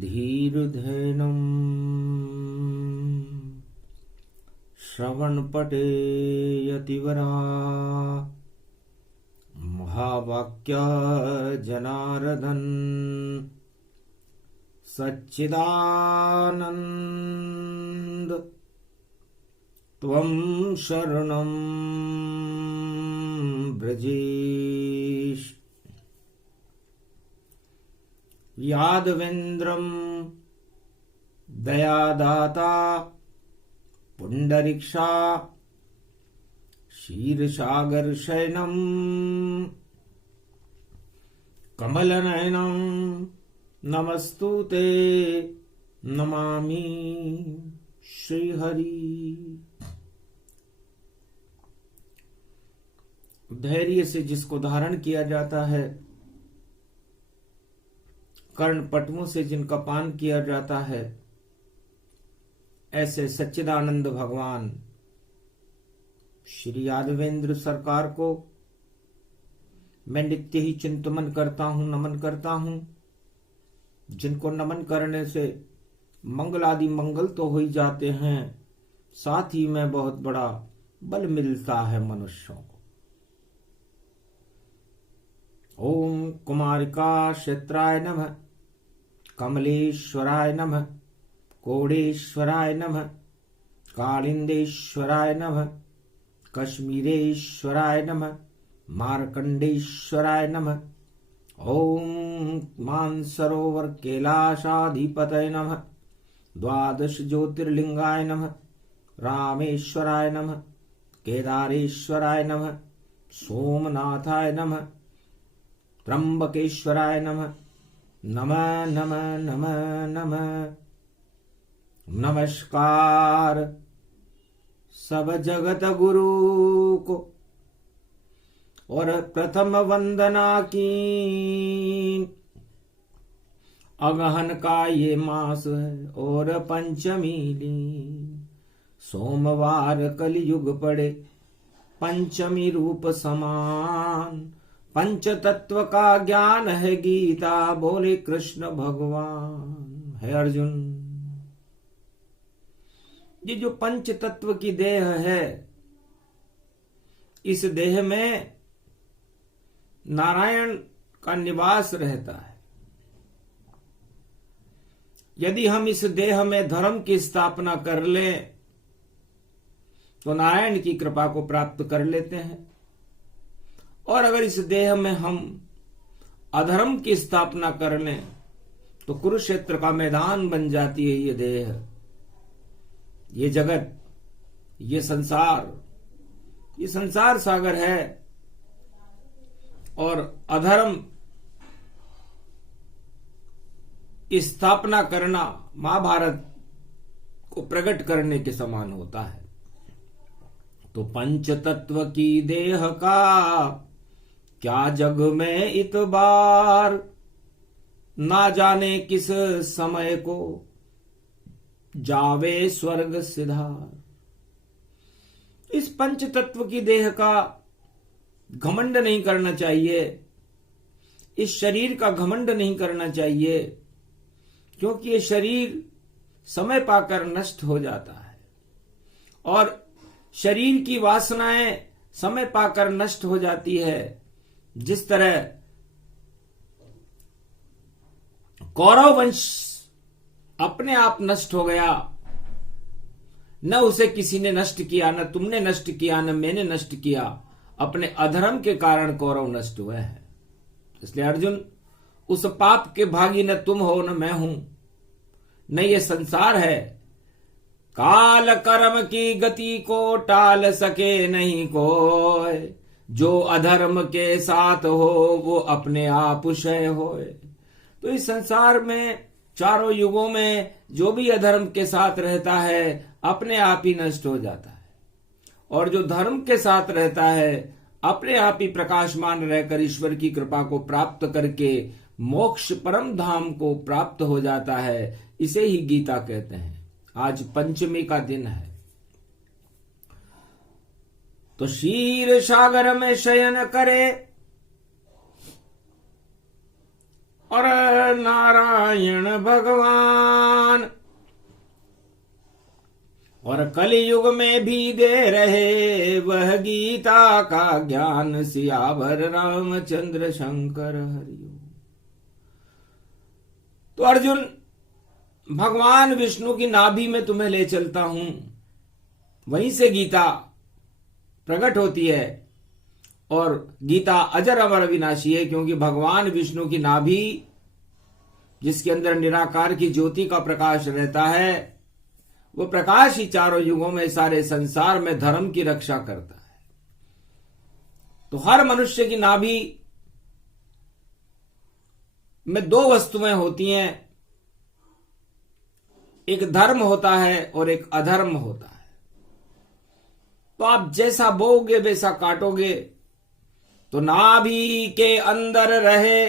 धीर्धेनुम् श्रवणपटे यतिवरा महावाक्य जनार्दन सच्चिदानंद त्वं शरणं ब्रजेश। यादवेन्द्रं दयादाता पुंडरीक्षा क्षीरसागर शयनं कमलनयनं नमस्तुते नमामि श्रीहरि। धैर्य से जिसको धारण किया जाता है, कर्ण पटुओं से जिनका पान किया जाता है, ऐसे सच्चिदानंद भगवान श्री यादवेंद्र सरकार को मैं नित्य ही चिंतन करता हूं, नमन करता हूं। जिनको नमन करने से मंगल आदि मंगल तो हो ही जाते हैं, साथ ही में बहुत बड़ा बल मिलता है मनुष्यों को। ओम कुमारिका क्षेत्राय नमः, कमलेश्वराय नमः, कोडेश्वराय नमः, कालिंदेश्वराय नमः, कश्मीरेश्वराय नमः, मार्कंडेश्वराय नमः। ओम मानसरोवर कैलाशाधिपतये नमः, द्वादश ज्योतिर्लिंगाय नमः, रामेश्वराय नमः, केदारेश्वराय नमः, सोमनाथाय नमः, त्र्यंबकेश्वराय नमः। नमः नमः नमः नमः। नमस्कार सब जगत गुरु को और प्रथम वंदना की। अगहन का ये मास है और पंचमी लीन, सोमवार कलयुग पड़े पंचमी रूप समान। पंच तत्व का ज्ञान है गीता, बोले कृष्ण भगवान। है अर्जुन, ये जो पंच तत्व की देह है, इस देह में नारायण का निवास रहता है। यदि हम इस देह में धर्म की स्थापना कर लें तो नारायण की कृपा को प्राप्त कर लेते हैं, और अगर इस देह में हम अधर्म की स्थापना कर लें तो कुरुक्षेत्र का मैदान बन जाती है ये देह, ये जगत, ये संसार सागर है। और अधर्म की स्थापना करना महाभारत को प्रकट करने के समान होता है। तो पंच तत्व की देह का क्या जग में इतबार, ना जाने किस समय को जावे स्वर्ग सिधार। इस पंच तत्व की देह का घमंड नहीं करना चाहिए, इस शरीर का घमंड नहीं करना चाहिए, क्योंकि ये शरीर समय पाकर नष्ट हो जाता है और शरीर की वासनाएं समय पाकर नष्ट हो जाती है। जिस तरह कौरव वंश अपने आप नष्ट हो गया, न उसे किसी ने नष्ट किया, न तुमने नष्ट किया, न मैंने नष्ट किया, अपने अधर्म के कारण कौरव नष्ट हुए हैं। इसलिए अर्जुन, उस पाप के भागी न तुम हो न मैं हूं, न ये संसार है। काल कर्म की गति को टाल सके नहीं कोई, जो अधर्म के साथ हो वो अपने आप क्षय होए। तो इस संसार में चारों युगों में जो भी अधर्म के साथ रहता है अपने आप ही नष्ट हो जाता है, और जो धर्म के साथ रहता है अपने आप ही प्रकाशमान रहकर ईश्वर की कृपा को प्राप्त करके मोक्ष परम धाम को प्राप्त हो जाता है। इसे ही गीता कहते हैं। आज पंचमी का दिन है, तो क्षीर सागर में शयन करे और नारायण भगवान, और कलयुग में भी दे रहे वह गीता का ज्ञान। सियावर रामचंद्र शंकर हरिओम। तो अर्जुन, भगवान विष्णु की नाभि में तुम्हें ले चलता हूं, वहीं से गीता प्रकट होती है। और गीता अजर अमर अविनाशी है, क्योंकि भगवान विष्णु की नाभि, जिसके अंदर निराकार की ज्योति का प्रकाश रहता है, वो प्रकाश ही चारों युगों में सारे संसार में धर्म की रक्षा करता है। तो हर मनुष्य की नाभि में दो वस्तुएं होती हैं, एक धर्म होता है और एक अधर्म होता है। तो आप जैसा बोओगे वैसा काटोगे। तो नाभि के अंदर रहे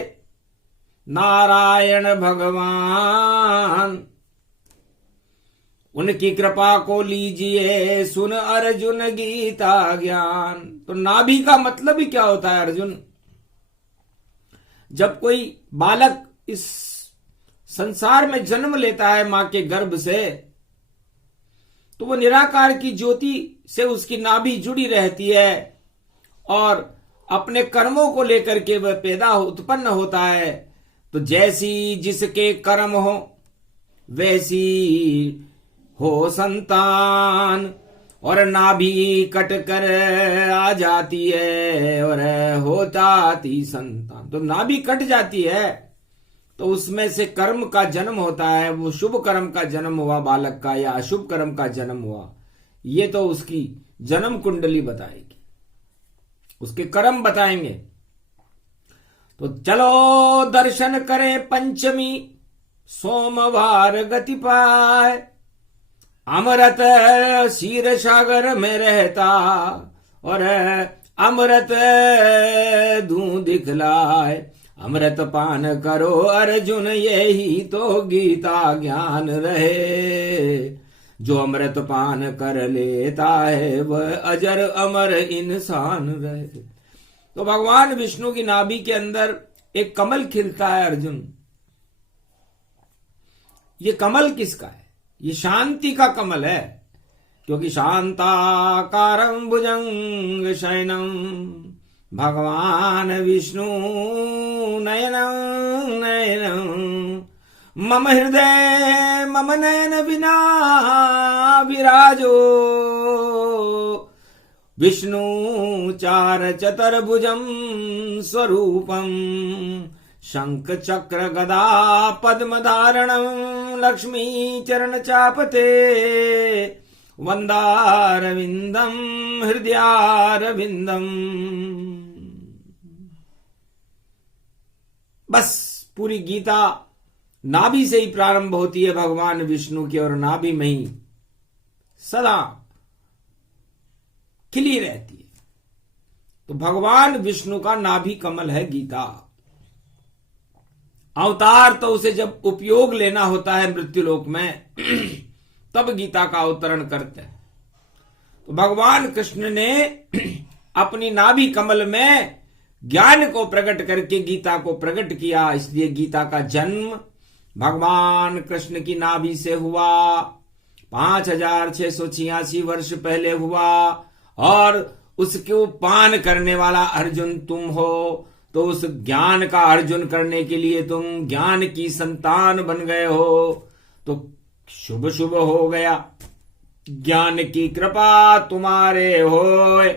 नारायण भगवान, उनकी कृपा को लीजिए सुन अर्जुन गीता ज्ञान। तो नाभि का मतलब ही क्या होता है अर्जुन? जब कोई बालक इस संसार में जन्म लेता है मां के गर्भ से, तो वो निराकार की ज्योति से उसकी नाभि जुड़ी रहती है, और अपने कर्मों को लेकर के वह उत्पन्न होता है। तो जैसी जिसके कर्म हो वैसी हो संतान, और नाभि कट कर आ जाती है और हो जाती संतान। तो नाभि कट जाती है तो उसमें से कर्म का जन्म होता है। वो शुभ कर्म का जन्म हुआ बालक का या अशुभ कर्म का जन्म हुआ, ये तो उसकी जन्म कुंडली बताएगी, उसके कर्म बताएंगे। तो चलो दर्शन करें पंचमी, सोमवार गति पाए। अमृत क्षीर सागर में रहता और अमृत दूं दिखलाए। अमृत पान करो अर्जुन, यही तो गीता ज्ञान रहे। जो अमृत पान कर लेता है वह अजर अमर इंसान रहे। तो भगवान विष्णु की नाभि के अंदर एक कमल खिलता है अर्जुन। ये कमल किसका है? ये शांति का कमल है, क्योंकि शांताकारं भुजंग शयनम भगवान विष्णु नयनं नयनं। मम हृदय मम नयन विना विराजो। विष्णु चार चतुर्भुजं स्वरूपं। शंख चक्र गदा पद्म धारणं। लक्ष्मी चरण चापते वंदारविंदम हृदयारविंदम। बस पूरी गीता नाभि से ही प्रारंभ होती है भगवान विष्णु की, और नाभि में ही सदा खिली रहती है। तो भगवान विष्णु का नाभि कमल है गीता। अवतार तो उसे जब उपयोग लेना होता है मृत्युलोक में तब गीता का अवतरण करते हैं। तो भगवान कृष्ण ने अपनी नाभि कमल में ज्ञान को प्रकट करके गीता को प्रकट किया। इसलिए गीता का जन्म भगवान कृष्ण की नाभि से हुआ, 5686 वर्ष पहले हुआ। और उसको पान करने वाला अर्जुन तुम हो, तो उस ज्ञान का अर्जुन करने के लिए तुम ज्ञान की संतान बन गए हो। तो शुभ शुभ हो गया, ज्ञान की कृपा तुम्हारे होए।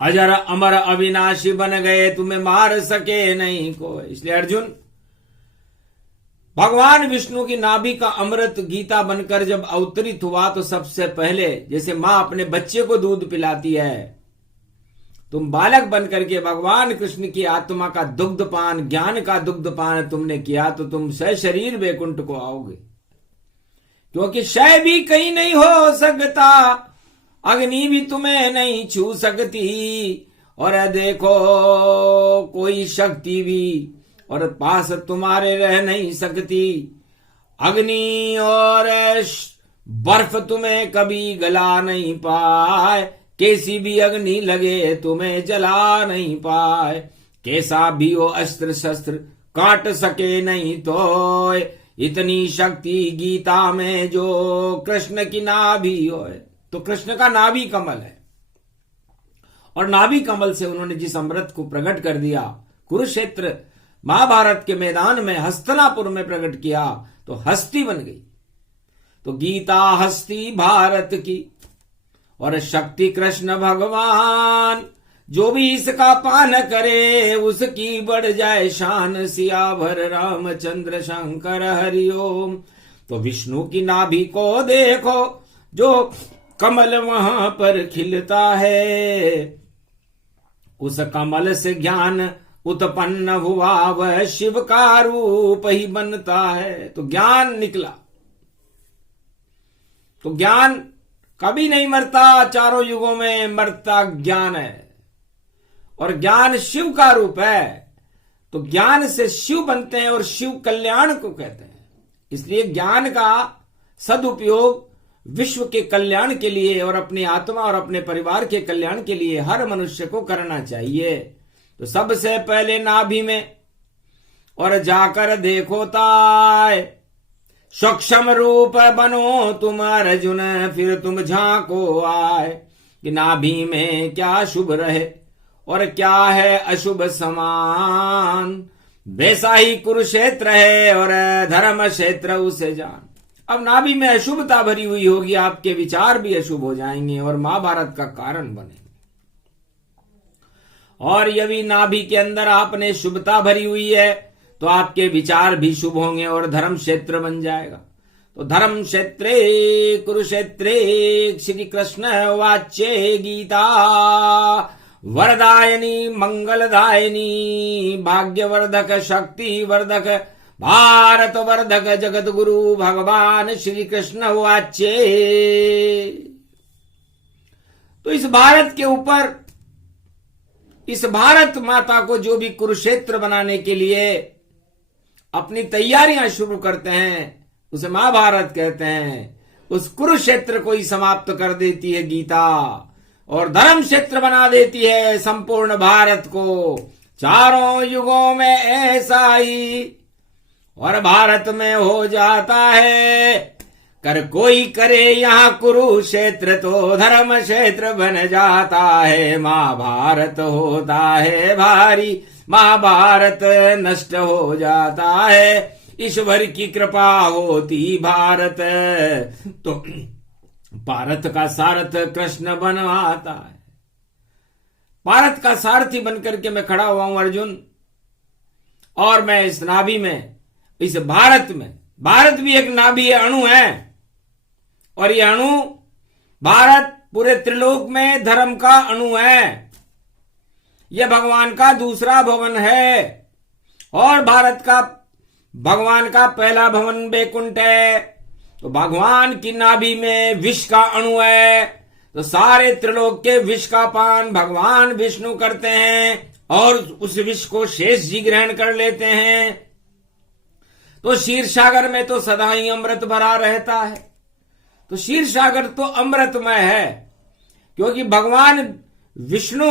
अजर अमर अविनाशी बन गए, तुम्हें मार सके नहीं कोई। इसलिए अर्जुन, भगवान विष्णु की नाभि का अमृत गीता बनकर जब अवतरित हुआ, तो सबसे पहले जैसे मां अपने बच्चे को दूध पिलाती है, तुम बालक बनकर के भगवान कृष्ण की आत्मा का दुग्धपान, ज्ञान का दुग्धपान तुमने किया, तो तुम सशरीर वैकुंठ को आओगे। क्योंकि क्षय भी कहीं नहीं हो सकता, अग्नि भी तुम्हें नहीं छू सकती, और देखो कोई शक्ति भी और पास तुम्हारे रह नहीं सकती। अग्नि और बर्फ तुम्हें कभी गला नहीं पाए, कैसी भी अग्नि लगे तुम्हें जला नहीं पाए। कैसा भी हो अस्त्र शस्त्र काट सके नहीं तो, इतनी शक्ति गीता में जो कृष्ण की नाभि होए। तो कृष्ण का नाभि कमल है, और नाभि कमल से उन्होंने जिस अमृत को प्रकट कर दिया, कुरुक्षेत्र महाभारत के मैदान में हस्तिनापुर में प्रकट किया, तो हस्ती बन गई। तो गीता हस्ती भारत की, और शक्ति कृष्ण भगवान। जो भी इसका पान करे उसकी बढ़ जाए शान, सियावर रामचंद्र शंकर हरिओम। तो विष्णु की नाभि को देखो, जो कमल वहां पर खिलता है, उस कमल से ज्ञान उत्पन्न हुआ, वह शिव का रूप ही बनता है। तो ज्ञान निकला। तो ज्ञान कभी नहीं मरता, चारों युगों में मरता ज्ञान है, और ज्ञान शिव का रूप है। तो ज्ञान से शिव बनते हैं, और शिव कल्याण को कहते हैं। इसलिए ज्ञान का सदुपयोग विश्व के कल्याण के लिए और अपनी आत्मा और अपने परिवार के कल्याण के लिए हर मनुष्य को करना चाहिए। तो सबसे पहले नाभि में, और जाकर देखो ताय, सूक्ष्म रूप बनो तुम अर्जुन, फिर तुम झांको आए, कि नाभि में क्या शुभ रहे और क्या है अशुभ समान। वैसा ही कुरुक्षेत्र है और धर्म क्षेत्र उसे जान। अब नाभि में अशुभता भरी हुई होगी, आपके विचार भी अशुभ हो जाएंगे और महाभारत का कारण बनेंगे। और यदि नाभि के अंदर आपने शुभता भरी हुई है, तो आपके विचार भी शुभ होंगे और धर्म क्षेत्र बन जाएगा। तो धर्म क्षेत्रे कुरुक्षेत्रे श्री कृष्ण वाच्ये गीता, वरदायनी मंगलदायनी, भाग्यवर्धक शक्तिवर्धक भारत वर्धक जगत गुरु भगवान श्री कृष्ण वाच्ये। तो इस भारत के ऊपर, इस भारत माता को जो भी कुरुक्षेत्र बनाने के लिए अपनी तैयारियां शुरू करते हैं, उसे महाभारत कहते हैं। उस कुरुक्षेत्र को ही समाप्त कर देती है गीता, और धर्म क्षेत्र बना देती है संपूर्ण भारत को। चारों युगों में ऐसा ही, और भारत में हो जाता है। कर कोई करे यहाँ कुरुक्षेत्र, तो धर्म क्षेत्र बन जाता है। महाभारत होता है भारी, महाभारत नष्ट हो जाता है। ईश्वर की कृपा होती भारत, तो भारत का सारथ कृष्ण बनवाता है। भारत का सारथी बनकर के मैं खड़ा हुआ हूं अर्जुन, और मैं इस नाभि में, इस भारत में, भारत भी एक नाभि अणु है, और ये अणु, भारत पूरे त्रिलोक में धर्म का अणु है। यह भगवान का दूसरा भवन है, और भारत का, भगवान का पहला भवन बैकुंठ है। तो भगवान की नाभि में विष का अणु है। तो सारे त्रिलोक के विष का पान भगवान विष्णु करते हैं, और उस विष को शेष जी ग्रहण कर लेते हैं। तो क्षीर सागर में तो सदा ही अमृत भरा रहता है। तो क्षीर सागर तो अमृतमय है, क्योंकि भगवान विष्णु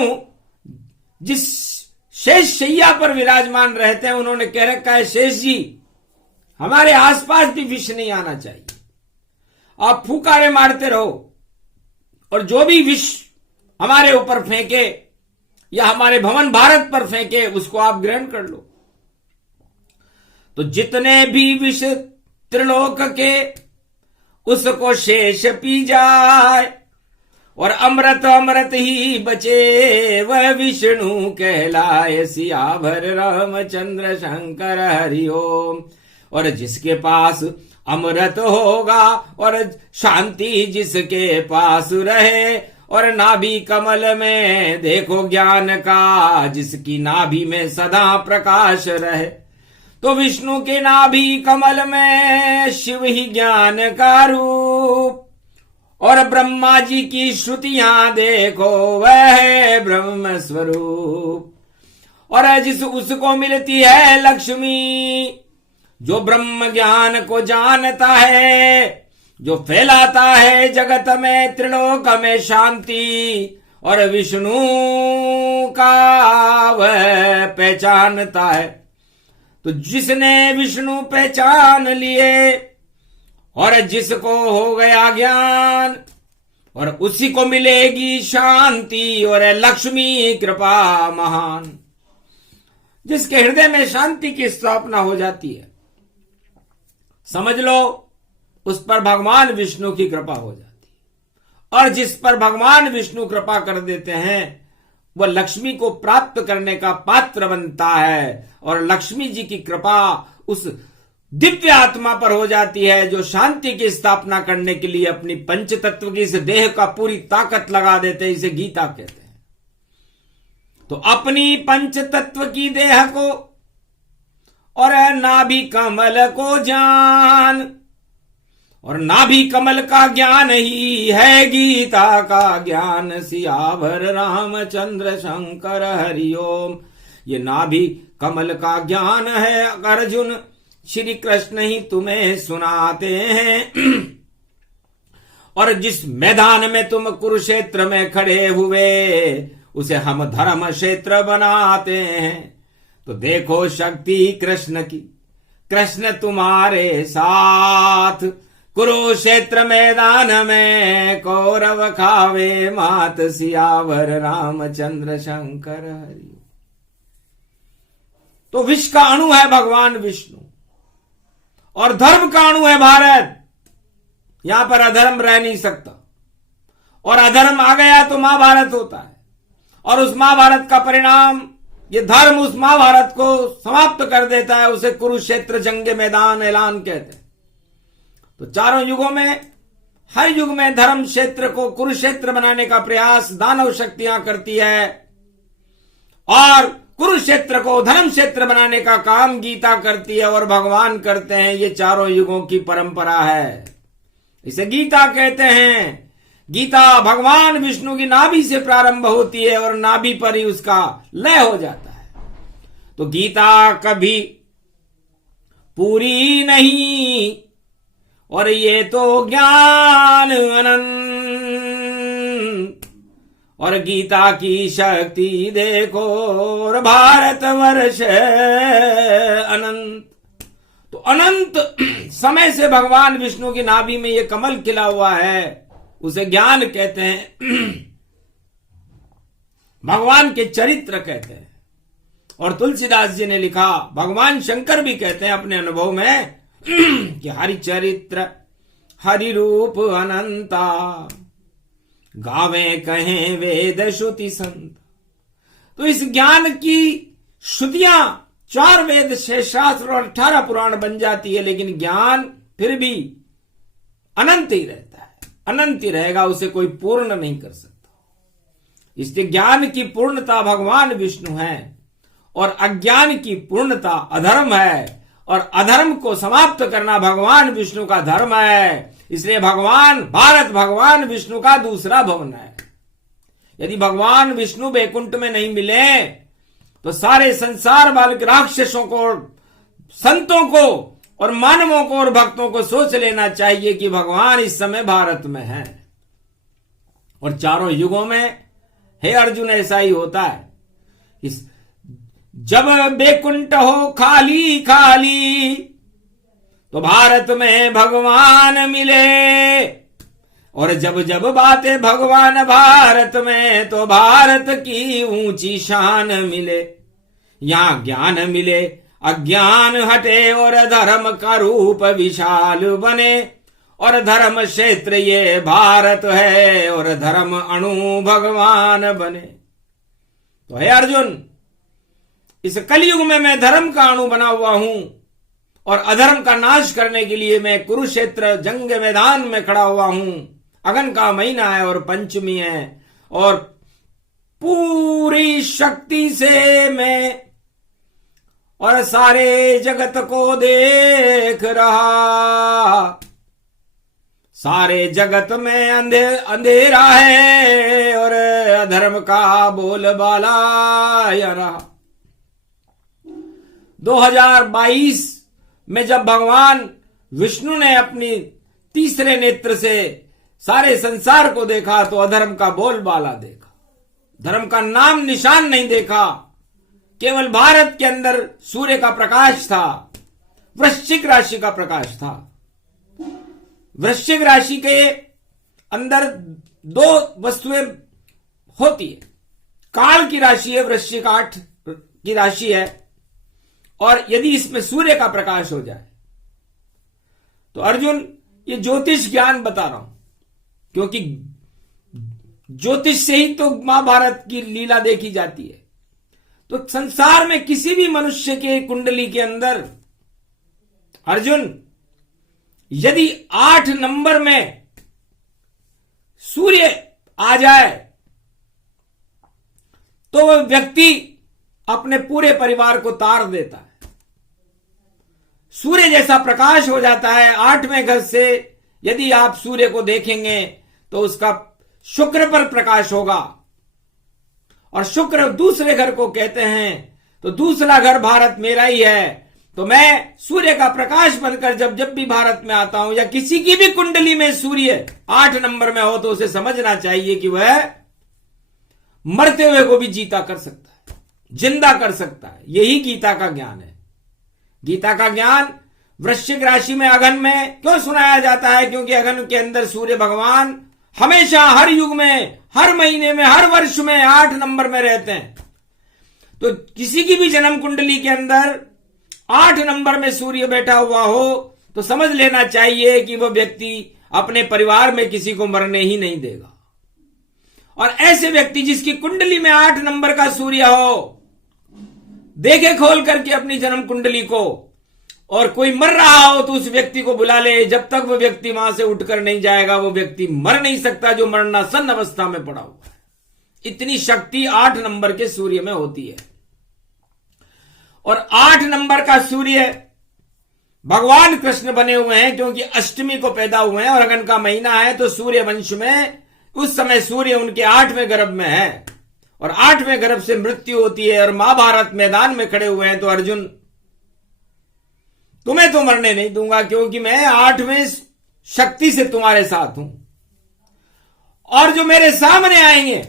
जिस शेष शैया पर विराजमान रहते हैं, उन्होंने कह रखा है, शेष जी हमारे आसपास भी विष नहीं आना चाहिए। आप फुकारे मारते रहो, और जो भी विष हमारे ऊपर फेंके या हमारे भवन भारत पर फेंके, उसको आप ग्रहण कर लो। तो जितने भी विष त्रिलोक के, उसको शेष पी जाए, और अमृत अमृत ही बचे, वह विष्णु कहलाए। सियावर रामचंद्र शंकर हरिओम। और जिसके पास अमृत होगा, और शांति जिसके पास रहे, और नाभि कमल में देखो ज्ञान का, जिसकी नाभि में सदा प्रकाश रहे। तो विष्णु के नाभि कमल में शिव ही ज्ञान का रूप, और ब्रह्मा जी की श्रुतियां देखो, वह है ब्रह्म स्वरूप। और जिस उसको मिलती है लक्ष्मी, जो ब्रह्म ज्ञान को जानता है, जो फैलाता है जगत में त्रिलोक में शांति, और विष्णु का वह पहचानता है। तो जिसने विष्णु पहचान लिए और जिसको हो गया ज्ञान, और उसी को मिलेगी शांति और लक्ष्मी कृपा महान। जिसके हृदय में शांति की स्थापना हो जाती है, समझ लो उस पर भगवान विष्णु की कृपा हो जाती है। और जिस पर भगवान विष्णु कृपा कर देते हैं वह लक्ष्मी को प्राप्त करने का पात्र बनता है, और लक्ष्मी जी की कृपा उस दिव्य आत्मा पर हो जाती है जो शांति की स्थापना करने के लिए अपनी पंच तत्व की इस देह का पूरी ताकत लगा देते हैं। इसे गीता कहते हैं। तो अपनी पंच तत्व की देह को और नाभि कमल को जान, और नाभि कमल का ज्ञान ही है गीता का ज्ञान। सियावर रामचंद्र शंकर हरिओम। ये नाभि कमल का ज्ञान है अर्जुन, श्री कृष्ण ही तुम्हें सुनाते हैं। और जिस मैदान में तुम कुरुक्षेत्र में खड़े हुए उसे हम धर्म क्षेत्र बनाते हैं। तो देखो शक्ति कृष्ण की, कृष्ण तुम्हारे साथ। कुरुक्षेत्र मैदान में कौरव खावे मात, सियावर रामचंद्र शंकर हरि। तो विष का अणु है भगवान विष्णु और धर्म का अणु है भारत। यहां पर अधर्म रह नहीं सकता, और अधर्म आ गया तो महाभारत होता है, और उस महाभारत का परिणाम ये धर्म उस महाभारत को समाप्त कर देता है। उसे कुरुक्षेत्र जंग मैदान ऐलान कहते हैं। तो चारों युगों में, हर युग में धर्म क्षेत्र को कुरुक्षेत्र बनाने का प्रयास दानव शक्तियां करती है, और कुरुक्षेत्र को धर्म क्षेत्र बनाने का काम गीता करती है और भगवान करते हैं। ये चारों युगों की परंपरा है, इसे गीता कहते हैं। गीता भगवान विष्णु की नाभि से प्रारंभ होती है और नाभि पर ही उसका लय हो जाता है। तो गीता कभी पूरी नहीं, और ये तो ज्ञान अनंत, और गीता की शक्ति देखो, और भारतवर्ष अनंत। तो अनंत समय से भगवान विष्णु की नाभि में ये कमल खिला हुआ है, उसे ज्ञान कहते हैं, भगवान के चरित्र कहते हैं। और तुलसीदास जी ने लिखा, भगवान शंकर भी कहते हैं अपने अनुभव में कि हरि चरित्र हरि रूप अनंता, गावे कहें वेद श्रुति संत। तो इस ज्ञान की श्रुतियां 4 वेद 6 शास्त्र और 18 पुराण बन जाती है, लेकिन ज्ञान फिर भी अनंत ही रहता है, अनंत ही रहेगा, उसे कोई पूर्ण नहीं कर सकता। इसलिए ज्ञान की पूर्णता भगवान विष्णु है, और अज्ञान की पूर्णता अधर्म है, और अधर्म को समाप्त करना भगवान विष्णु का धर्म है। इसलिए भारत भगवान विष्णु का दूसरा भवन है। यदि भगवान विष्णु वैकुंठ में नहीं मिले तो सारे संसार बालक राक्षसों को, संतों को और मानवों को और भक्तों को सोच लेना चाहिए कि भगवान इस समय भारत में है। और चारों युगों में हे अर्जुन ऐसा ही होता है। जब वैकुंठ हो खाली खाली तो भारत में भगवान मिले, और जब जब बातें भगवान भारत में तो भारत की ऊंची शान मिले। यहां ज्ञान मिले अज्ञान हटे, और धर्म का रूप विशाल बने, और धर्म क्षेत्र ये भारत है, और धर्म अणु भगवान बने। तो हे अर्जुन, इस कलयुग में मैं धर्म का अणु बना हुआ हूं, और अधर्म का नाश करने के लिए मैं कुरुक्षेत्र जंग मैदान में खड़ा हुआ हूं। अगन का महीना है और पंचमी है, और पूरी शक्ति से मैं और सारे जगत को देख रहा। सारे जगत में अंधेरा है, और अधर्म का बोलबाला या रहा। 2022 में जब भगवान विष्णु ने अपनी तीसरे नेत्र से सारे संसार को देखा तो अधर्म का बोलबाला देखा, धर्म का नाम निशान नहीं देखा। केवल भारत के अंदर सूर्य का प्रकाश था, वृश्चिक राशि का प्रकाश था। वृश्चिक राशि के अंदर दो वस्तुएं होती है, काल की राशि है, वृश्चिक 8 की राशि है, और यदि इसमें सूर्य का प्रकाश हो जाए तो अर्जुन, ये ज्योतिष ज्ञान बता रहा हूं, क्योंकि ज्योतिष से ही तो महाभारत की लीला देखी जाती है। तो संसार में किसी भी मनुष्य के कुंडली के अंदर अर्जुन, यदि 8 नंबर में सूर्य आ जाए तो वह व्यक्ति अपने पूरे परिवार को तार देता है। सूर्य जैसा प्रकाश हो जाता है। 8वें घर से यदि आप सूर्य को देखेंगे तो उसका शुक्र पर प्रकाश होगा, और शुक्र दूसरे घर को कहते हैं, तो दूसरा घर भारत मेरा ही है। तो मैं सूर्य का प्रकाश बनकर जब भी भारत में आता हूं, या किसी की भी कुंडली में सूर्य 8 नंबर में हो, तो उसे समझना चाहिए कि वह मरते हुए को भी जीता कर सकता है, जिंदा कर सकता है। यही गीता का ज्ञान है। गीता का ज्ञान वृश्चिक राशि में अगन में क्यों सुनाया जाता है? क्योंकि अगन के अंदर सूर्य भगवान हमेशा, हर युग में, हर महीने में, हर वर्ष में 8 नंबर में रहते हैं। तो किसी की भी जन्म कुंडली के अंदर 8 नंबर में सूर्य बैठा हुआ हो तो समझ लेना चाहिए कि वह व्यक्ति अपने परिवार में किसी को मरने ही नहीं देगा। और ऐसे व्यक्ति जिसकी कुंडली में 8 नंबर का सूर्य हो, देखे खोल करके अपनी जन्म कुंडली को, और कोई मर रहा हो तो उस व्यक्ति को बुला ले। जब तक वो व्यक्ति वहां से उठकर नहीं जाएगा, वो व्यक्ति मर नहीं सकता जो मरणासन अवस्था में पड़ा हुआ है। इतनी शक्ति 8 नंबर के सूर्य में होती है। और 8 नंबर का सूर्य भगवान कृष्ण बने हुए हैं, क्योंकि अष्टमी को पैदा हुए हैं और अगन का महीना है। तो सूर्य वंश में उस समय सूर्य उनके 8वें गर्भ में है, और 8वें गर्भ से मृत्यु होती है, और महाभारत मैदान में खड़े हुए हैं। तो अर्जुन, तुम्हें तो मरने नहीं दूंगा, क्योंकि मैं 8वें शक्ति से तुम्हारे साथ हूं। और जो मेरे सामने आएंगे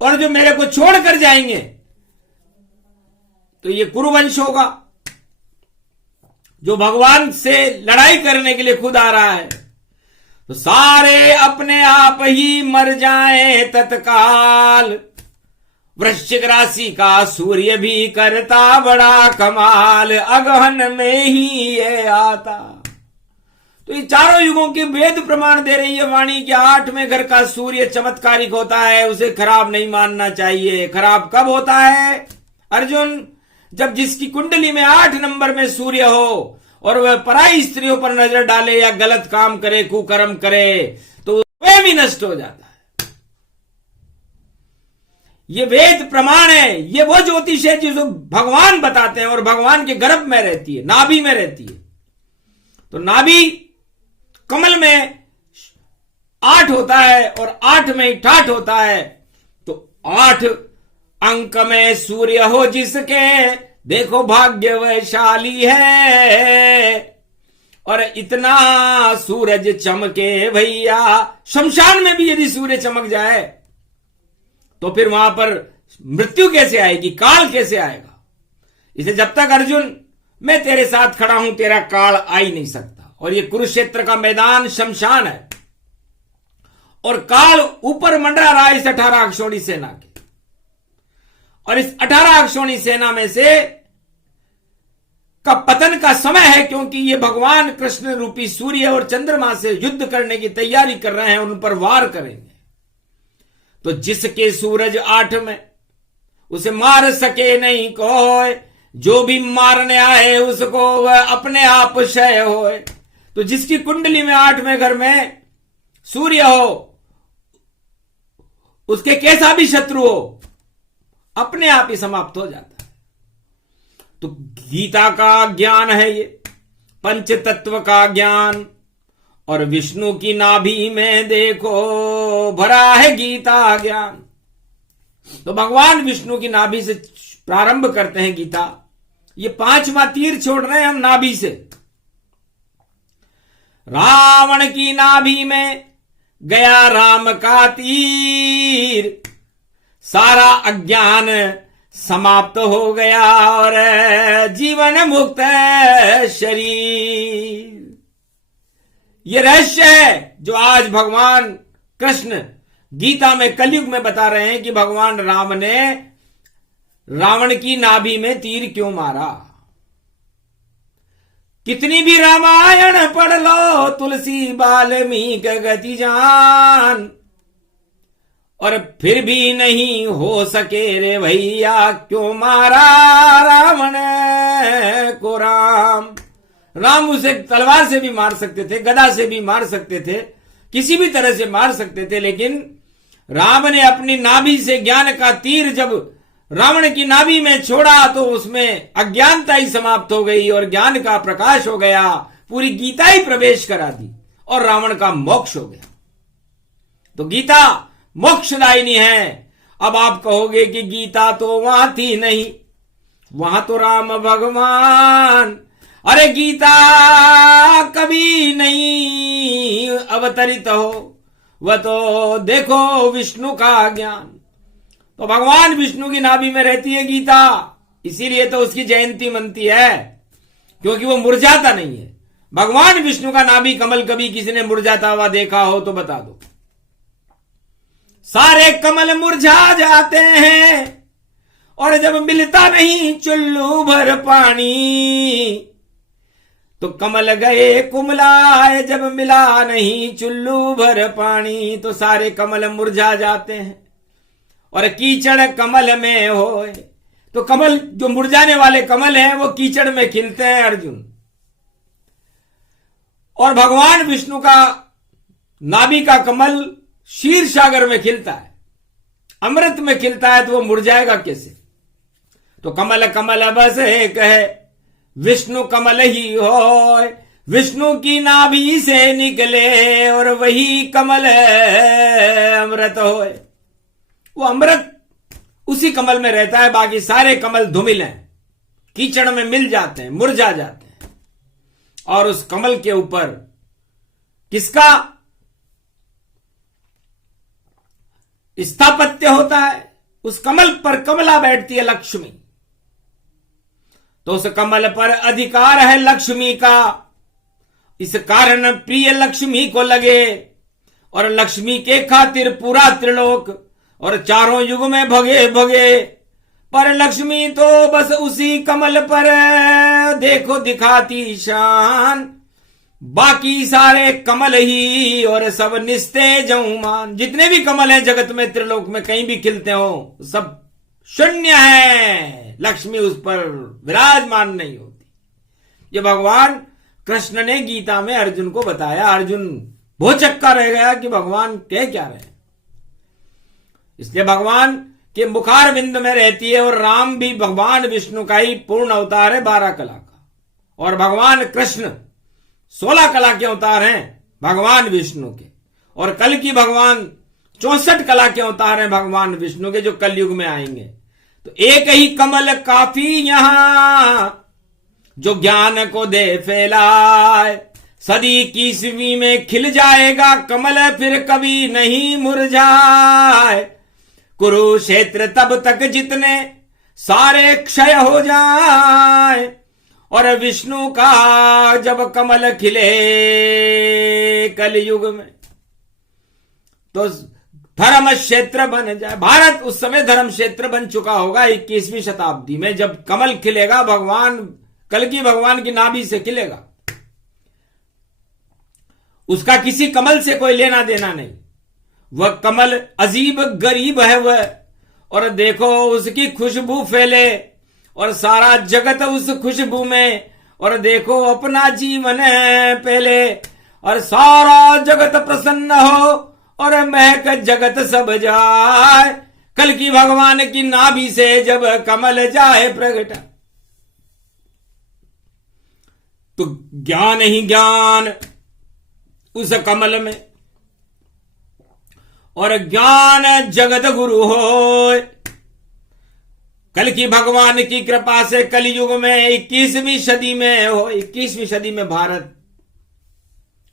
और जो मेरे को छोड़कर जाएंगे, तो ये कुरुवंश होगा, जो भगवान से लड़ाई करने के लिए खुद आ रहा है। तो सारे अपने आप ही मर जाएं तत्काल, वृश्चिक राशि का सूर्य भी करता बड़ा कमाल, अगहन में ही ये आता। तो ये चारों युगों के वेद प्रमाण दे रही है वाणी कि 8वें घर का सूर्य चमत्कारिक होता है, उसे खराब नहीं मानना चाहिए। खराब कब होता है अर्जुन? जब जिसकी कुंडली में 8 नंबर में सूर्य हो और वह पराई स्त्रियों पर नजर डाले या गलत काम करे, कुकर्म करे, तो वह भी नष्ट हो जाता है। ये वेद प्रमाण है। ये वो ज्योतिष है जो भगवान बताते हैं, और भगवान के गर्भ में रहती है, नाभि में रहती है। तो नाभि कमल में 8 होता है और 8 में ही ठाठ होता है। तो 8 अंक में सूर्य हो जिसके, देखो भाग्यवशाली है। और इतना सूरज चमके भैया, शमशान में भी यदि सूर्य चमक जाए तो फिर वहां पर मृत्यु कैसे आएगी, काल कैसे आएगा? इसे जब तक अर्जुन मैं तेरे साथ खड़ा हूं, तेरा काल आ ही नहीं सकता। और ये कुरुक्षेत्र का मैदान शमशान है, और काल ऊपर मंडरा रहा है इस 18 अक्षौणी सेना के। और इस 18 अक्षौणी सेना में से का पतन का समय है, क्योंकि ये भगवान कृष्ण रूपी सूर्य और चंद्रमा से युद्ध करने की तैयारी कर रहे हैं, उन पर वार करेंगे। तो जिसके सूरज 8 में, उसे मार सके नहीं कोई, जो भी मारने आए उसको वह अपने आप क्षय होए। तो जिसकी कुंडली में 8वें घर में सूर्य हो, उसके कैसा भी शत्रु हो, अपने आप ही समाप्त हो जाता है। तो गीता का ज्ञान है ये, पंच तत्व का ज्ञान। और विष्णु की नाभि में देखो भरा है गीता ज्ञान। तो भगवान विष्णु की नाभि से प्रारंभ करते हैं गीता। ये 5वां तीर छोड़ रहे हैं हम नाभि से। रावण की नाभि में गया राम का तीर, सारा अज्ञान समाप्त हो गया और जीवन मुक्त शरीर। ये रहस्य है जो आज भगवान कृष्ण गीता में कलयुग में बता रहे हैं कि भगवान राम ने रावण की नाभि में तीर क्यों मारा। कितनी भी रामायण पढ़ लो, तुलसी वाल्मीकि गति जान, और फिर भी नहीं हो सके रे भैया क्यों मारा रावण को राम। राम उसे तलवार से भी मार सकते थे, गदा से भी मार सकते थे, किसी भी तरह से मार सकते थे, लेकिन राम ने अपनी नाभि से ज्ञान का तीर जब रावण की नाभि में छोड़ा तो उसमें अज्ञानता ही समाप्त हो गई और ज्ञान का प्रकाश हो गया, पूरी गीता ही प्रवेश करा दी और रावण का मोक्ष हो गया। तो गीता मोक्षदायिनी है। अब आप कहोगे कि गीता तो वहां थी नहीं, वहां तो राम भगवान, अरे गीता कभी नहीं अवतरित हो, वह तो देखो विष्णु का ज्ञान। तो भगवान विष्णु की नाभि में रहती है गीता, इसीलिए तो उसकी जयंती मनती है, क्योंकि वो मुरझाता नहीं है। भगवान विष्णु का नाभि कमल कभी किसी ने मुरझाता हुआ देखा हो तो बता दो। सारे कमल मुरझा जाते हैं और जब मिलता नहीं चुल्लू भर पानी, तो कमल गए कुमलाए, जब मिला नहीं चुल्लू भर पानी, तो सारे कमल मुरझा जाते हैं और कीचड़ कमल में होए। तो कमल जो मुरझाने वाले कमल हैं वो कीचड़ में खिलते हैं अर्जुन। और भगवान विष्णु का नाभि का कमल क्षीर सागर में खिलता है, अमृत में खिलता है, तो वो मुरझाएगा कैसे। तो कमल कमल बस एक है, विष्णु कमल ही हो, विष्णु की नाभि से निकले और वही कमल अमृत होए। वो अमृत उसी कमल में रहता है, बाकी सारे कमल धूमिल हैं, कीचड़ में मिल जाते हैं, मुरझा जाते हैं। और उस कमल के ऊपर किसका स्थापत्य होता है? उस कमल पर कमला बैठती है लक्ष्मी। तो उस कमल पर अधिकार है लक्ष्मी का, इस कारण प्रिय लक्ष्मी को लगे और लक्ष्मी के खातिर पूरा त्रिलोक और चारों युग में भगे भगे। पर लक्ष्मी तो बस उसी कमल पर देखो दिखाती शान, बाकी सारे कमल ही और सब निस्तेज मान। जितने भी कमल हैं जगत में, त्रिलोक में कहीं भी खिलते हो, सब शून्य है, लक्ष्मी उस पर विराजमान नहीं होती। ये भगवान कृष्ण ने गीता में अर्जुन को बताया। अर्जुन भौचक्का रह गया कि भगवान कह क्या रहे। इसलिए भगवान के मुखार बिंद में रहती है। और राम भी भगवान विष्णु का ही पूर्ण अवतार है, 12 कला का। और भगवान कृष्ण 16 कला के अवतार हैं भगवान विष्णु के। और कल की भगवान 64 कला के अवतार हैं भगवान विष्णु के, जो कलयुग में आएंगे। तो एक ही कमल काफी यहां, जो ज्ञान को दे फैलाए। सदी की ईस्वी में खिल जाएगा कमल, फिर कभी नहीं मुरझाए। कुरुक्षेत्र तब तक जितने सारे क्षय हो जाए, और विष्णु का जब कमल खिले कलयुग में, तो धर्म क्षेत्र बन जाए। भारत उस समय धर्म क्षेत्र बन चुका होगा 21वीं शताब्दी में, जब कमल खिलेगा। भगवान कल की भगवान की नाभि से खिलेगा, उसका किसी कमल से कोई लेना देना नहीं। वह कमल अजीब गरीब है वह, और देखो उसकी खुशबू फैले और सारा जगत उस खुशबू में, और देखो अपना जीवन है पहले, और सारा जगत प्रसन्न हो और महक जगत सब जाए। कल की भगवान की नाभि से जब कमल जाए प्रगट, तो ज्ञान ही ज्ञान उस कमल में, और ज्ञान जगत गुरु हो। कल की भगवान की कृपा से कलयुग में 21वीं सदी में हो, 21वीं सदी में भारत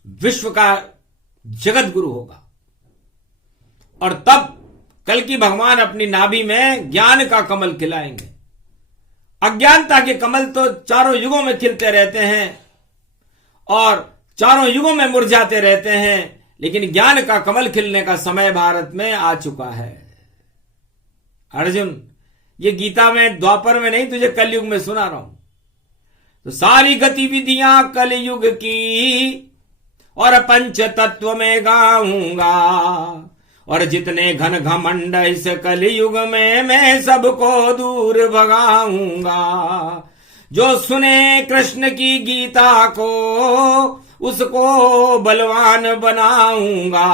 विश्व का जगत गुरु होगा। और तब कल की भगवान अपनी नाभि में ज्ञान का कमल खिलाएंगे। अज्ञानता के कमल तो चारों युगों में खिलते रहते हैं और चारों युगों में मुरझाते रहते हैं, लेकिन ज्ञान का कमल खिलने का समय भारत में आ चुका है। अर्जुन, ये गीता में द्वापर में नहीं, तुझे कलयुग में सुना रहा हूं। तो सारी गतिविधियां कलयुग की और पंच तत्व में गाऊंगा, और जितने घन घमंड इस कलयुग में मैं सबको दूर भगाऊंगा। जो सुने कृष्ण की गीता को उसको बलवान बनाऊंगा।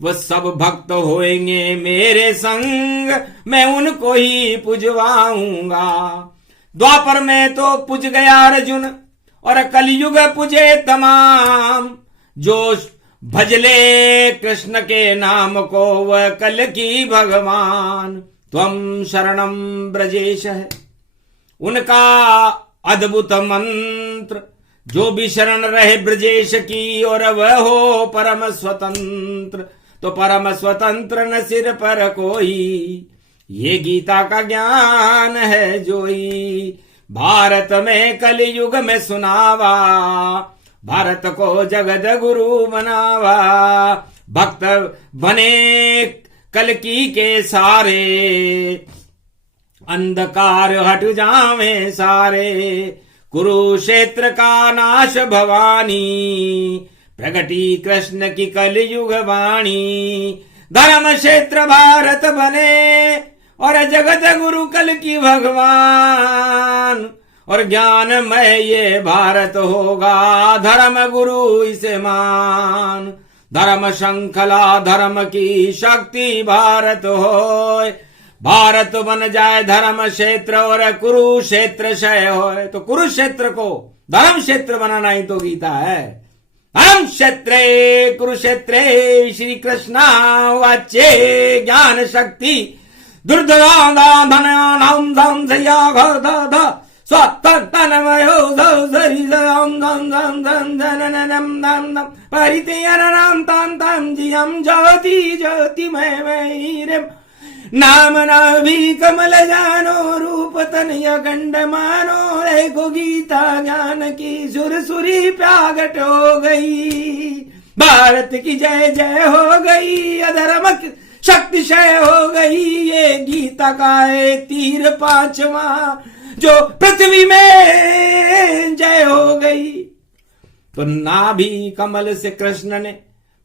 वह सब भक्त होएंगे मेरे संग, मैं उनको ही पुजवाऊंगा। द्वापर में तो पुज गया अर्जुन और कलयुग पुजे तमाम। जो भजले कृष्ण के नाम को वह कल की भगवान। त्वम शरणम ब्रजेश है उनका अद्भुत मंत्र। जो भी शरण रहे ब्रजेश की और वह हो परम स्वतंत्र। तो परम स्वतंत्र न सिर पर कोई, ये गीता का ज्ञान है जोई। भारत में कलयुग में सुनावा, भारत को जगत गुरु बनावा। भक्त बने कल की के सारे, अंधकार हट जावे सारे। कुरुक्षेत्र का नाश भवानी, प्रगटी कृष्ण की कलयुग वाणी। धर्म क्षेत्र भारत बने और जगत गुरु कल की भगवान। और ज्ञानमय ये भारत होगा, धर्म गुरु इसे मान। धर्म श्रृंखला धर्म की शक्ति भारत होए। भारत बन जाए धर्म क्षेत्र और कुरुक्षेत्र क्षय होए। तो कुरुक्षेत्र को धर्म क्षेत्र बनाना ही तो गीता है। धर्म क्षेत्रे कुरुक्षेत्रे श्री कृष्णा वाच्ये ज्ञान शक्ति दुर्धनाम धम धया स्वतनमयो परितेरनाम ताम ताम जियम ज्योति ज्योतिमय नाम नाभि कमल जानो रूप तनय गंड मानो। रे को गीता ज्ञान की सुरसुरी प्यागट हो गई। भारत की जय जय हो गई, अधर्म शक्ति क्षय हो गई। ये गीता का है तीर पांचवा, जो पृथ्वी में जय हो गई। तो नाभि कमल से कृष्ण ने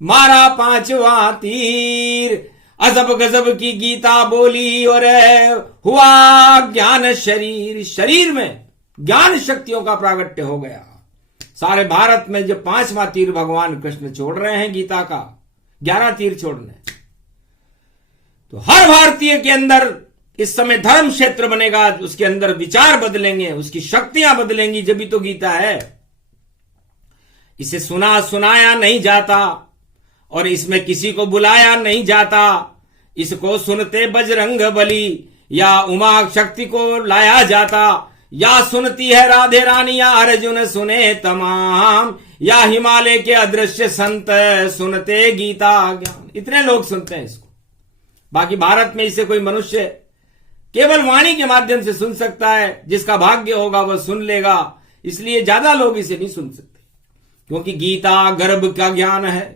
मारा पांचवा तीर। अजब गजब की गीता बोली और हुआ ज्ञान शरीर। शरीर में ज्ञान शक्तियों का प्रागट्य हो गया। सारे भारत में जो पांचवा तीर भगवान कृष्ण छोड़ रहे हैं गीता का, 11 तीर छोड़ने। तो हर भारतीय के अंदर इस समय धर्म क्षेत्र बनेगा, उसके अंदर विचार बदलेंगे, उसकी शक्तियां बदलेंगी, जब भी तो गीता है। इसे सुनाया नहीं जाता और इसमें किसी को बुलाया नहीं जाता। इसको सुनते बजरंग बली या उमा शक्ति को लाया जाता, या सुनती है राधे रानी या अर्जुन सुने तमाम, या हिमालय के अदृश्य संत सुनते गीता ज्ञान। इतने लोग सुनते हैं इसको। बाकी भारत में इसे कोई मनुष्य केवल वाणी के माध्यम से सुन सकता है। जिसका भाग्य होगा वह सुन लेगा। इसलिए ज्यादा लोग इसे नहीं सुन सकते, क्योंकि गीता गर्भ का ज्ञान है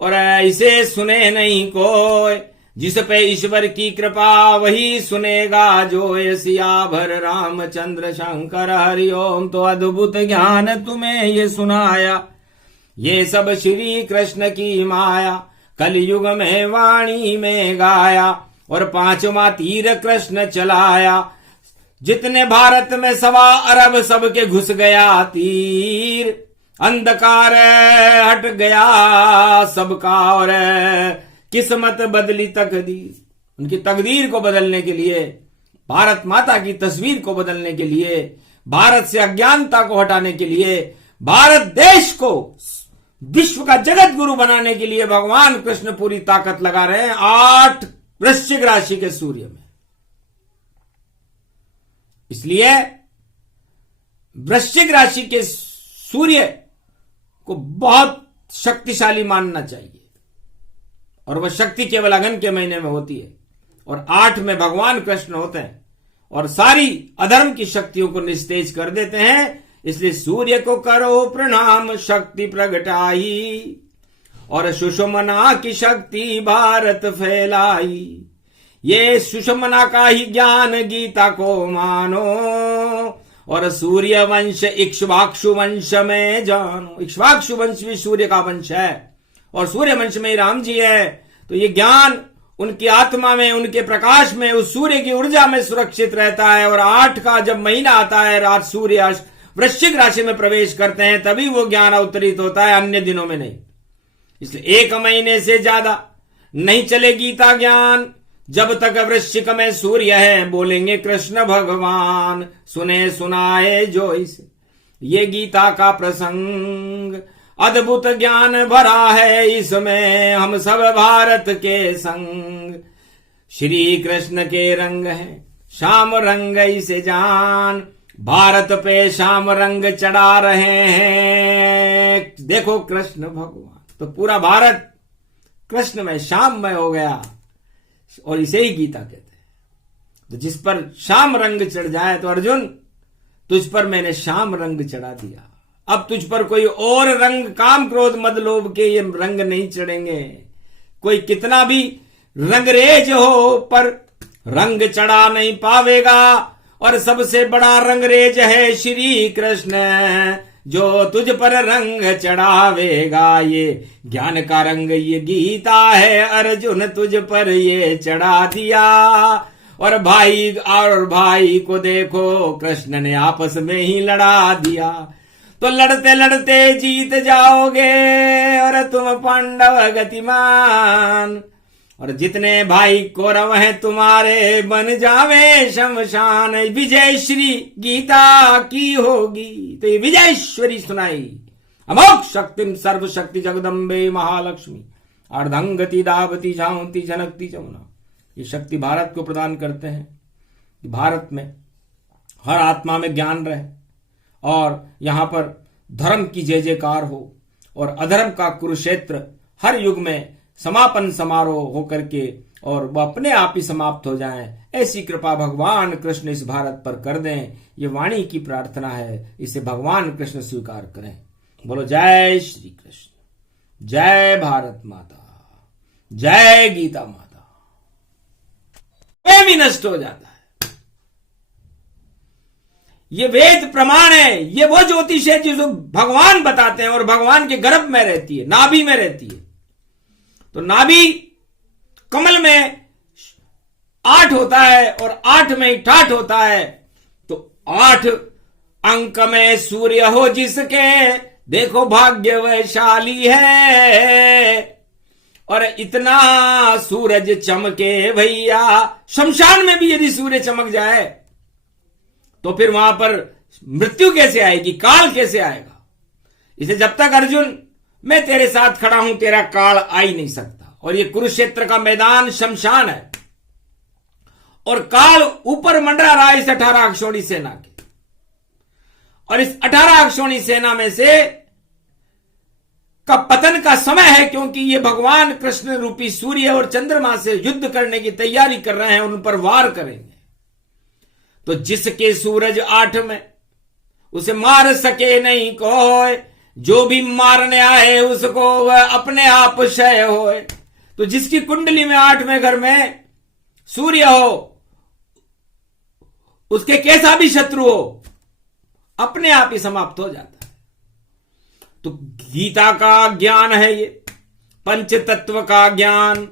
और इसे सुने नहीं कोई। जिस पे ईश्वर की कृपा वही सुनेगा जो। सियावर रामचंद्र शंकर हरिओम। तो अद्भुत ज्ञान तुम्हें ये सुनाया, ये सब श्री कृष्ण की माया। कलयुग में वाणी में गाया और पांचवा तीर कृष्ण चलाया। जितने भारत में 1.25 अरब सबके घुस गया तीर। अंधकार हट गया सबका और किस्मत बदली तकदीर। उनकी तकदीर को बदलने के लिए, भारत माता की तस्वीर को बदलने के लिए, भारत से अज्ञानता को हटाने के लिए, भारत देश को विश्व का जगत गुरु बनाने के लिए भगवान कृष्ण पूरी ताकत लगा रहे हैं 8 वृश्चिक राशि के सूर्य में। इसलिए वृश्चिक राशि के सूर्य को बहुत शक्तिशाली मानना चाहिए। और वह शक्ति केवल अगन के महीने में होती है, और 8 में भगवान कृष्ण होते हैं और सारी अधर्म की शक्तियों को निस्तेज कर देते हैं। इसलिए सूर्य को करो प्रणाम, शक्ति प्रगटाई, और सुषमना की शक्ति भारत फैलाई। ये सुषमना का ही ज्ञान गीता को मानो, और सूर्य वंश इक्ष्वाकु वंश में जानो। इक्ष्वाकु वंश भी सूर्य का वंश है और सूर्य वंश में ही राम जी है। तो ये ज्ञान उनकी आत्मा में, उनके प्रकाश में, उस सूर्य की ऊर्जा में सुरक्षित रहता है। और 8 का जब महीना आता है, रात सूर्य वृश्चिक राशि में प्रवेश करते हैं, तभी वो ज्ञान अवतरित होता है, अन्य दिनों में नहीं। इसलिए 1 महीने से ज्यादा नहीं चले गीता ज्ञान, जब तक वृश्चिक में सूर्य है, बोलेंगे कृष्ण भगवान, सुने सुनाए जो इसे। ये गीता का प्रसंग अद्भुत ज्ञान भरा है, इसमें हम सब भारत के संग। श्री कृष्ण के रंग है श्याम रंग, इसे जान, भारत पे श्याम रंग चढ़ा रहे हैं, देखो कृष्ण भगवान। तो पूरा भारत कृष्ण में श्याममय हो गया, और इसे ही गीता कहते हैं। तो जिस पर श्याम रंग चढ़ जाए, तो अर्जुन तुझ पर मैंने श्याम रंग चढ़ा दिया, अब तुझ पर कोई और रंग, काम क्रोध मद लोभ के ये रंग नहीं चढ़ेंगे। कोई कितना भी रंगरेज हो, पर रंग चढ़ा नहीं पावेगा। और सबसे बड़ा रंगरेज है श्री कृष्ण, जो तुझ पर रंग चढ़ावेगा। ये ज्ञान का रंग ये गीता है, अर्जुन तुझ पर ये चढ़ा दिया। और भाई को देखो, कृष्ण ने आपस में ही लड़ा दिया। तो लड़ते लड़ते जीत जाओगे, और तुम पांडव गतिमान। और जितने भाई कौरव हैं तुम्हारे, बन जावे शमशान। विजय श्री गीता की होगी, तो ये विजयश्वरी सुनाई। अमोघ शक्तिम सर्वशक्ति जगदम्बे महालक्ष्मी, अर्धंगति दावती झांति जनकती जमुना। ये शक्ति भारत को प्रदान करते हैं कि भारत में हर आत्मा में ज्ञान रहे, और यहां पर धर्म की जय जयकार हो, और अधर्म का कुरुक्षेत्र हर युग में समापन समारोह होकर के, और वह अपने आप ही समाप्त हो जाएं। ऐसी कृपा भगवान कृष्ण इस भारत पर कर दें। ये वाणी की प्रार्थना है, इसे भगवान कृष्ण स्वीकार करें। बोलो जय श्री कृष्ण, जय भारत माता, जय गीता माता। वे भी नष्ट हो जाता है। ये वेद प्रमाण है, ये वो ज्योतिष है जिसको भगवान बताते हैं, और भगवान के गर्भ में रहती है, नाभि में रहती है। तो नाभि कमल में 8 होता है, और 8 में ही ठाठ होता है। तो 8 अंक में सूर्य हो जिसके, देखो भाग्यवशाली है। और इतना सूरज चमके भैया, शमशान में भी यदि सूर्य चमक जाए, तो फिर वहां पर मृत्यु कैसे आएगी, काल कैसे आएगा। इसे जब तक अर्जुन मैं तेरे साथ खड़ा हूं, तेरा काल आ ही नहीं सकता। और ये कुरुक्षेत्र का मैदान शमशान है, और काल ऊपर मंडरा रहा है इस 18 अक्षौणी सेना के। और इस 18 अक्षौणी सेना में से का पतन का समय है, क्योंकि ये भगवान कृष्ण रूपी सूर्य और चंद्रमा से युद्ध करने की तैयारी कर रहे हैं, उन पर वार करेंगे। तो जिसके सूरज 8 में, उसे मार सके नहीं कोई, जो भी मारने आए उसको वह अपने आप क्षय होए। तो जिसकी कुंडली में 8वें घर में सूर्य हो, उसके कैसा भी शत्रु हो, अपने आप ही समाप्त हो जाता है। तो गीता का ज्ञान है ये, पंच तत्व का ज्ञान।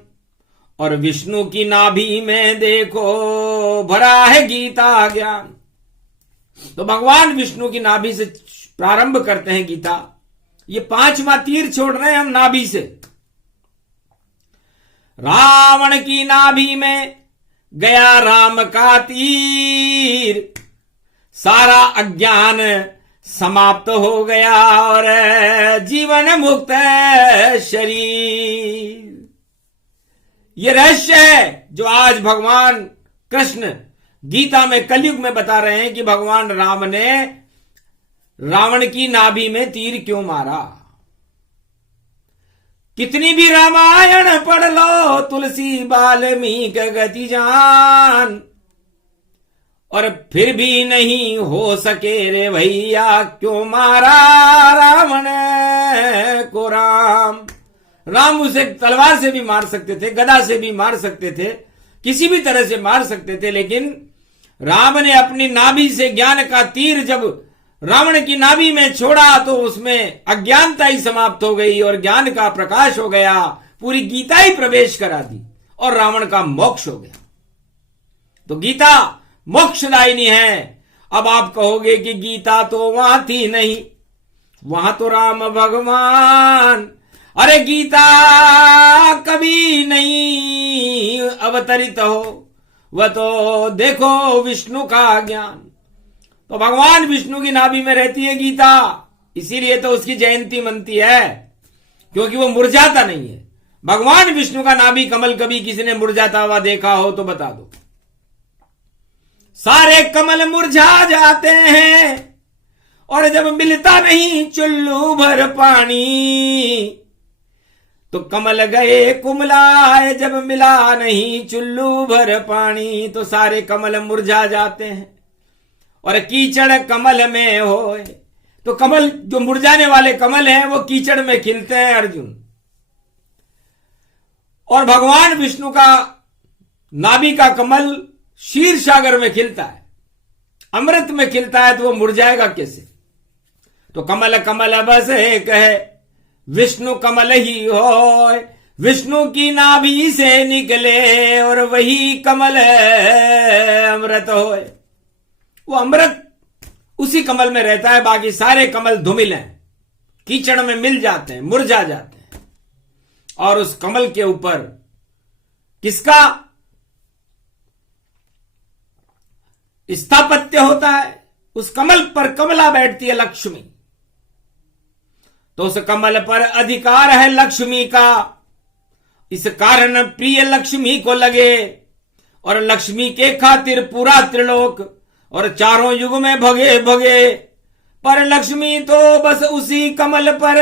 और विष्णु की नाभि में देखो भरा है गीता ज्ञान। तो भगवान विष्णु की नाभि से प्रारंभ करते हैं गीता। ये 5वां तीर छोड़ रहे हैं हम नाभि से। रावण की नाभि में गया राम का तीर, सारा अज्ञान समाप्त हो गया और जीवन मुक्त शरीर। ये रहस्य है जो आज भगवान कृष्ण गीता में कलयुग में बता रहे हैं कि भगवान राम ने रावण की नाभि में तीर क्यों मारा। कितनी भी रामायण पढ़ लो तुलसी वाल्मीकि गति जान, और फिर भी नहीं हो सके रे भैया क्यों मारा रावण को राम। राम उसे तलवार से भी मार सकते थे, गदा से भी मार सकते थे, किसी भी तरह से मार सकते थे, लेकिन राम ने अपनी नाभि से ज्ञान का तीर जब रावण की नाभि में छोड़ा तो उसमें अज्ञानता ही समाप्त हो गई और ज्ञान का प्रकाश हो गया, पूरी गीता ही प्रवेश करा दी और रावण का मोक्ष हो गया। तो गीता मोक्षदायिनी है। अब आप कहोगे कि गीता तो वहां थी नहीं, वहां तो राम भगवान, अरे गीता कभी नहीं अवतरित हो, वह तो देखो विष्णु का ज्ञान। तो भगवान विष्णु की नाभि में रहती है गीता, इसीलिए तो उसकी जयंती मनती है, क्योंकि वो मुरझाता नहीं है। भगवान विष्णु का नाभि कमल कभी किसी ने मुरझाता हुआ देखा हो तो बता दो। सारे कमल मुरझा जाते हैं और जब मिलता नहीं चुल्लू भर पानी, तो कमल गए कुमलाए जब मिला नहीं चुल्लू भर पानी, तो सारे कमल मुरझा जाते हैं और कीचड़ कमल में होए। तो कमल जो मुरझाने वाले कमल हैं वो कीचड़ में खिलते हैं अर्जुन। और भगवान विष्णु का नाभि का कमल क्षीर सागर में खिलता है, अमृत में खिलता है, तो वो मुरझाएगा कैसे। तो कमल कमल बस एक है विष्णु कमल ही हो, विष्णु की नाभि से निकले और वही कमल अमृत होए। वो अमृत उसी कमल में रहता है, बाकी सारे कमल धूमिल हैं, कीचड़ में मिल जाते हैं, मुरझा जाते हैं। और उस कमल के ऊपर किसका स्थापत्य होता है? उस कमल पर कमला बैठती है लक्ष्मी, तो उस कमल पर अधिकार है लक्ष्मी का। इस कारण प्रिय लक्ष्मी को लगे और लक्ष्मी के खातिर पूरा त्रिलोक और चारों युग में भगे भगे, पर लक्ष्मी तो बस उसी कमल पर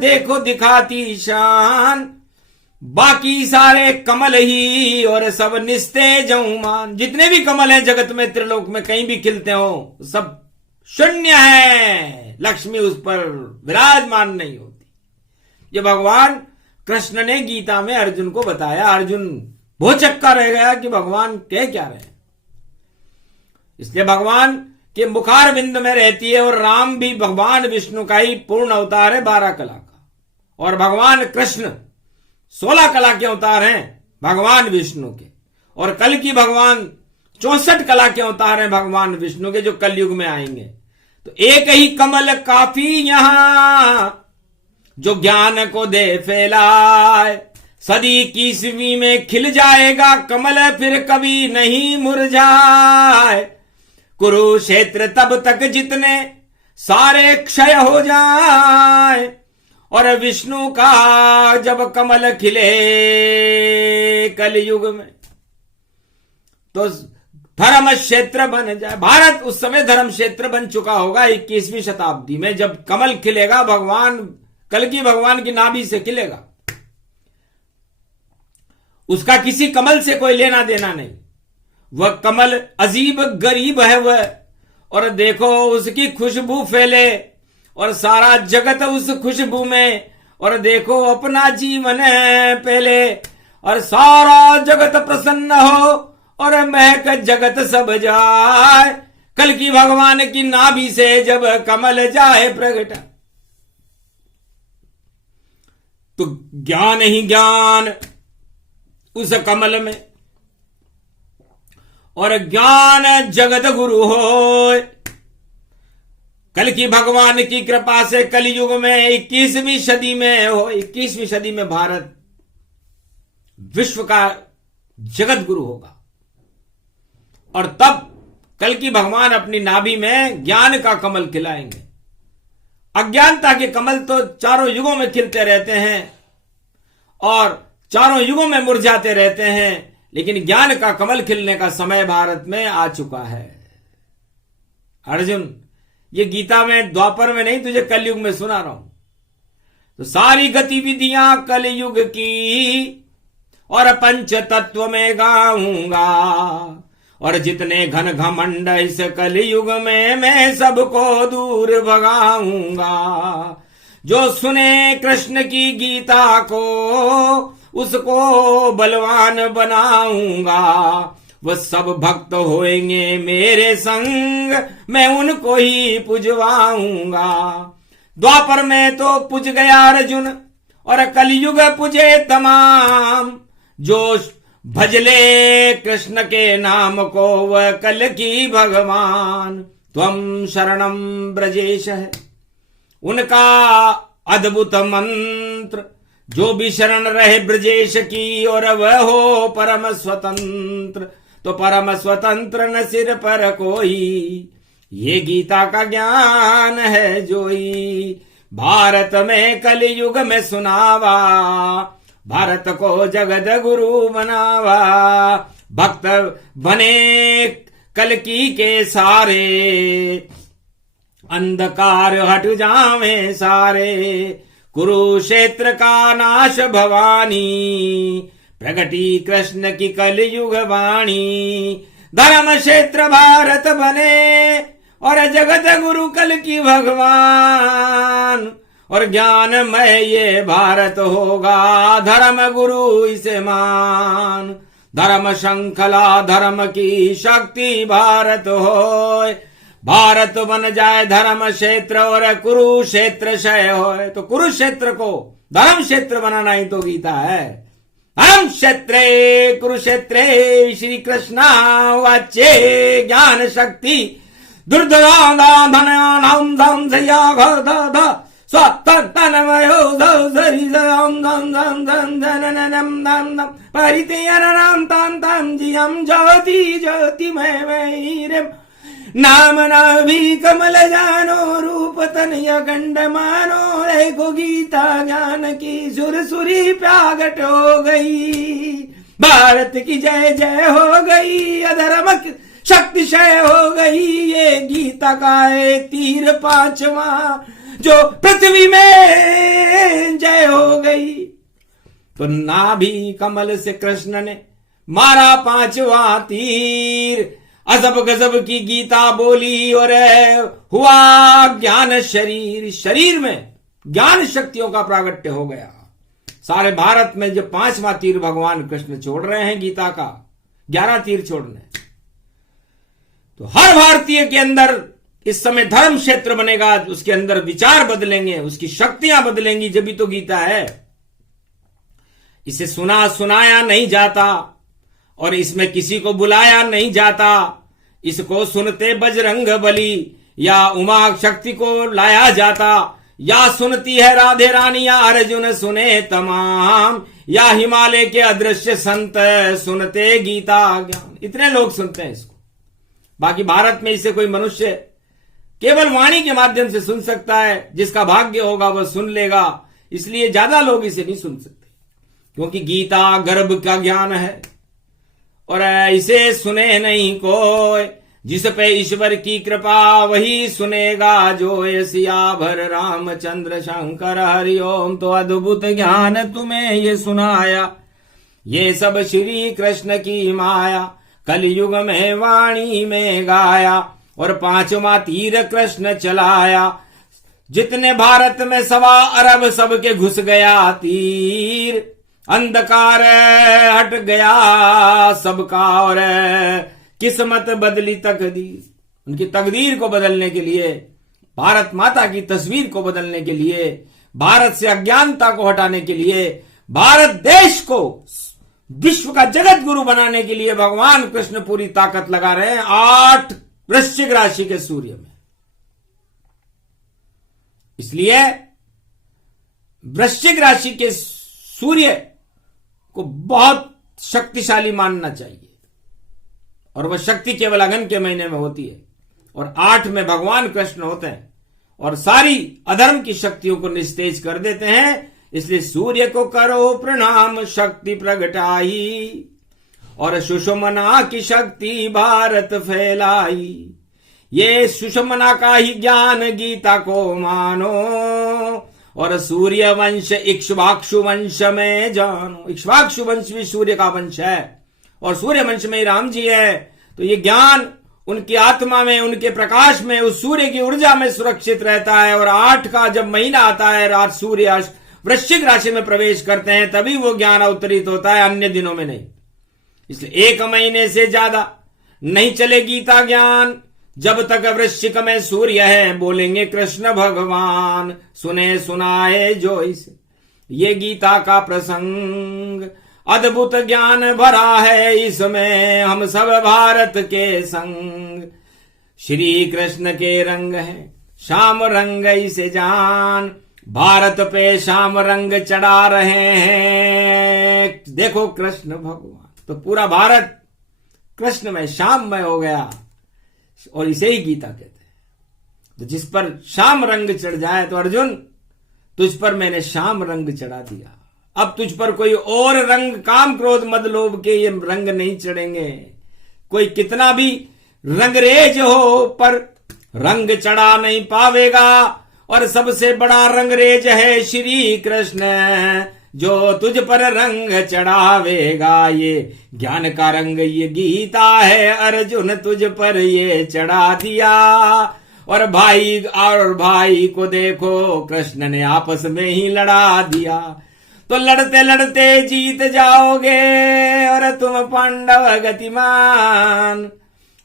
देखो दिखाती शान, बाकी सारे कमल ही और सब निस्तेज मान। जितने भी कमल हैं जगत में त्रिलोक में कहीं भी खिलते हो सब शून्य है, लक्ष्मी उस पर विराजमान नहीं होती। ये भगवान कृष्ण ने गीता में अर्जुन को बताया। अर्जुन भौचक्का रह गया कि भगवान कह क्या रहे। इसलिए भगवान के मुखार बिंद में रहती है, और राम भी भगवान विष्णु का ही पूर्ण अवतार है 12 कला का, और भगवान कृष्ण 16 कला के अवतार हैं भगवान विष्णु के, और कल की भगवान 64 कला के अवतार हैं भगवान विष्णु के, जो कलयुग में आएंगे। तो एक ही कमल काफी यहां जो ज्ञान को दे फैलाए, सदी 21वीं में खिल जाएगा कमल फिर कभी नहीं मुरझाए। कुरुक्षेत्र तब तक जितने सारे क्षय हो जाए, और विष्णु का जब कमल खिले कलयुग में तो धर्म क्षेत्र बन जाए। भारत उस समय धर्म क्षेत्र बन चुका होगा 21वीं शताब्दी में, जब कमल खिलेगा भगवान कल की भगवान की नाभि से खिलेगा। उसका किसी कमल से कोई लेना देना नहीं, वह कमल अजीब गरीब है वह, और देखो उसकी खुशबू फैले और सारा जगत उस खुशबू में, और देखो अपना जीवन है पहले और सारा जगत प्रसन्न हो और महक जगत सब जाए। कल की भगवान की नाभि से जब कमल जाए प्रगट, तो ज्ञान ही ज्ञान उस कमल में, और ज्ञान जगत गुरु हो। कल की भगवान की कृपा से कलयुग में 21वीं सदी में हो, 21वीं सदी में भारत विश्व का जगत गुरु होगा। और तब कल की भगवान अपनी नाभि में ज्ञान का कमल खिलाएंगे। अज्ञानता के कमल तो चारों युगों में खिलते रहते हैं और चारों युगों में मुरझाते रहते हैं, लेकिन ज्ञान का कमल खिलने का समय भारत में आ चुका है। अर्जुन, ये गीता में द्वापर में नहीं, तुझे कलयुग में सुना रहा हूं। तो सारी गतिविधियां कलयुग की और पंच तत्व में गाऊंगा, और जितने घन घमंड इस कलयुग में मैं सबको दूर भगाऊंगा। जो सुने कृष्ण की गीता को उसको बलवान बनाऊंगा, वह सब भक्त होएंगे मेरे संग, मैं उनको ही पुजवाऊंगा। द्वापर में तो पुज गया अर्जुन और कलयुग पुजे तमाम, जो भजले कृष्ण के नाम को वह कल की भगवान। त्वम शरणम ब्रजेश है उनका अद्भुत मंत्र, जो भी शरण रहे ब्रजेश की और वह हो परम स्वतंत्र। तो परम स्वतंत्र न सिर पर कोई, ये गीता का ज्ञान है जोई। भारत में कलयुग में सुनावा, भारत को जगत गुरु बनावा। भक्त बने कलकी के सारे, अंधकार हट जावे सारे। कुरुक्षेत्र का नाश भवानी, प्रगटी कृष्ण की कलयुग वाणी। धर्म क्षेत्र भारत बने और जगत गुरु कल की भगवान, और ज्ञानमय ये भारत होगा, धर्म गुरु इसे मान। धर्म श्रृंखला धर्म की शक्ति भारत होए, भारत बन जाए धर्म क्षेत्र और कुरुक्षेत्र क्षय होए। तो कुरुक्षेत्र को धर्म क्षेत्र बनाना ही तो गीता है। धर्म क्षेत्रे कुरुक्षेत्रे श्री कृष्णा वाच्ये ज्ञान शक्ति दुर्धनाम धम सया ध स्वतनमयो परितेरम तम तम जियम ज्योति ज्योतिमय नाम नाभि कमल जानो रूप तनय गंड मानो। रे को गीता ज्ञान की सुरसुरी प्यागट हो गई, भारत की जय जय हो गई, अधर्म शक्ति क्षय हो गई। ये गीता का है तीर पांचवा, जो पृथ्वी में जय हो गई। तो नाभि कमल से कृष्ण ने मारा पांचवा तीर, अजब गजब की गीता बोली और हुआ ज्ञान शरीर। शरीर में ज्ञान शक्तियों का प्रागट्य हो गया। सारे भारत में जो पांचवा तीर भगवान कृष्ण छोड़ रहे हैं गीता का, 11 तीर छोड़ने। तो हर भारतीय के अंदर इस समय धर्म क्षेत्र बनेगा, उसके अंदर विचार बदलेंगे, उसकी शक्तियां बदलेंगी, जब भी तो गीता है। इसे सुनाया नहीं जाता और इसमें किसी को बुलाया नहीं जाता। इसको सुनते बजरंग बली या उमा शक्ति को लाया जाता, या सुनती है राधे रानी या अर्जुन सुने तमाम, या हिमालय के अदृश्य संत सुनते गीता ज्ञान। इतने लोग सुनते हैं इसको। बाकी भारत में इसे कोई मनुष्य केवल वाणी के माध्यम से सुन सकता है, जिसका भाग्य होगा वह सुन लेगा। इसलिए ज्यादा लोग इसे नहीं सुन सकते, क्योंकि गीता गर्भ का ज्ञान है और इसे सुने नहीं कोई। जिस पे ईश्वर की कृपा वही सुनेगा जो, सियावर रामचंद्र शंकर हरिओम। तो अद्भुत ज्ञान तुम्हें ये सुनाया, ये सब श्री कृष्ण की माया, कलयुग में वाणी में गाया। और पांचवा तीर कृष्ण चलाया, जितने भारत में 1.25 अरब सबके घुस गया तीर। अंधकार हट गया सबका और किस्मत बदली तकदीर। उनकी तकदीर को बदलने के लिए, भारत माता की तस्वीर को बदलने के लिए, भारत से अज्ञानता को हटाने के लिए, भारत देश को विश्व का जगत गुरु बनाने के लिए भगवान कृष्ण पूरी ताकत लगा रहे हैं 8 वृश्चिक राशि के सूर्य में। इसलिए वृश्चिक राशि के सूर्य को बहुत शक्तिशाली मानना चाहिए, और वह शक्ति केवल अगन के महीने में होती है, और 8 में भगवान कृष्ण होते हैं और सारी अधर्म की शक्तियों को निस्तेज कर देते हैं। इसलिए सूर्य को करो प्रणाम, शक्ति प्रगटाई, और सुषुम्ना की शक्ति भारत फैलाई। ये सुषुम्ना का ही ज्ञान गीता को मानो, और सूर्य वंश इक्ष्वाकु वंश में जानो। इक्ष्वाकु वंश भी सूर्य का वंश है और सूर्य वंश में ही राम जी है। तो ये ज्ञान उनकी आत्मा में, उनके प्रकाश में, उस सूर्य की ऊर्जा में सुरक्षित रहता है। और 8 का जब महीना आता है, रात सूर्य वृश्चिक राशि में प्रवेश करते हैं, तभी वो ज्ञान अवतरित होता है, अन्य दिनों में नहीं। इसलिए 1 महीने से ज्यादा नहीं चले गीता ज्ञान जब तक वृश्चिक में सूर्य है, बोलेंगे कृष्ण भगवान, सुने सुनाए जो इसे। ये गीता का प्रसंग अद्भुत ज्ञान भरा है, इसमें हम सब भारत के संग। श्री कृष्ण के रंग है श्याम रंग इसे जान, भारत पे श्याम रंग चढ़ा रहे हैं, देखो कृष्ण भगवान। तो पूरा भारत कृष्ण में श्याममय हो गया और इसे ही गीता कहते हैं। तो जिस पर श्याम रंग चढ़ जाए, तो अर्जुन तुझ पर मैंने श्याम रंग चढ़ा दिया, अब तुझ पर कोई और रंग, काम क्रोध मद लोभ के ये रंग नहीं चढ़ेंगे। कोई कितना भी रंगरेज हो पर रंग चढ़ा नहीं पावेगा। और सबसे बड़ा रंगरेज है श्री कृष्ण, जो तुझ पर रंग चढ़ावेगा। ये ज्ञान का रंग ये गीता है, अर्जुन तुझ पर ये चढ़ा दिया। और भाई को देखो, कृष्ण ने आपस में ही लड़ा दिया। तो लड़ते लड़ते जीत जाओगे और तुम पांडव गतिमान।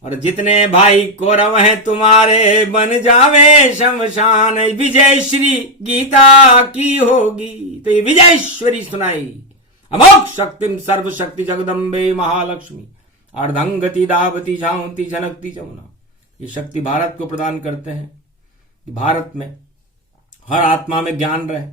और जितने भाई कौरव हैं तुम्हारे, बन जावे शमशान। विजय श्री गीता की होगी, तो ये विजयश्वरी सुनाई। अमोघ शक्तिम सर्वशक्ति जगदम्बे महालक्ष्मी, अर्धंगति दावती झांवती जनकती जमुना। ये शक्ति भारत को प्रदान करते हैं कि भारत में हर आत्मा में ज्ञान रहे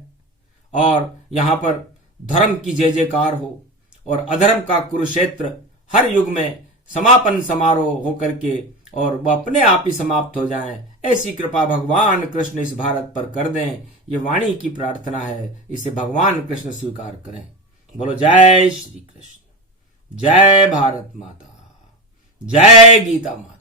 और यहां पर धर्म की जय जयकार हो और अधर्म का कुरुक्षेत्र हर युग में समापन समारोह होकर के और वह अपने आप ही समाप्त हो जाएं, ऐसी कृपा भगवान कृष्ण इस भारत पर कर दें। ये वाणी की प्रार्थना है, इसे भगवान कृष्ण स्वीकार करें। बोलो जय श्री कृष्ण, जय भारत माता, जय गीता माता।